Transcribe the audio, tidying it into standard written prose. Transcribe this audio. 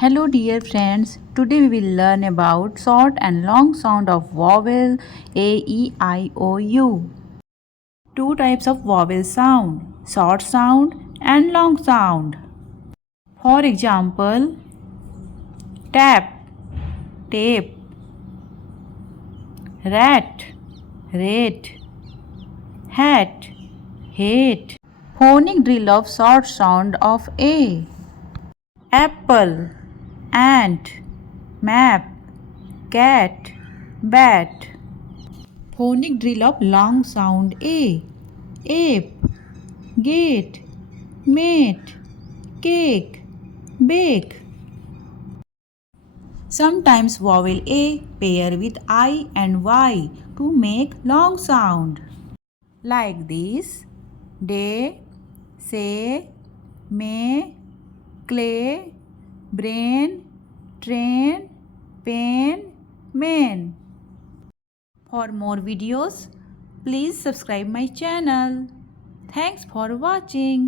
Hello dear friends, today we will learn about short and long sound of vowel A, E, I, O, U. Two types of vowel sound, short sound and long sound. For example, tap, tape, rat, rate, hat, hate. Phonic drill of short sound of A. Apple, ant, map, cat, bat. Phonic drill of long sound A. Ape, gate, mate, cake, bake. Sometimes vowel A pair with I and Y to make long sound. Like this: day, say, may, clay, brain, train, pen, man. For more videos, please subscribe my channel. Thanks for watching.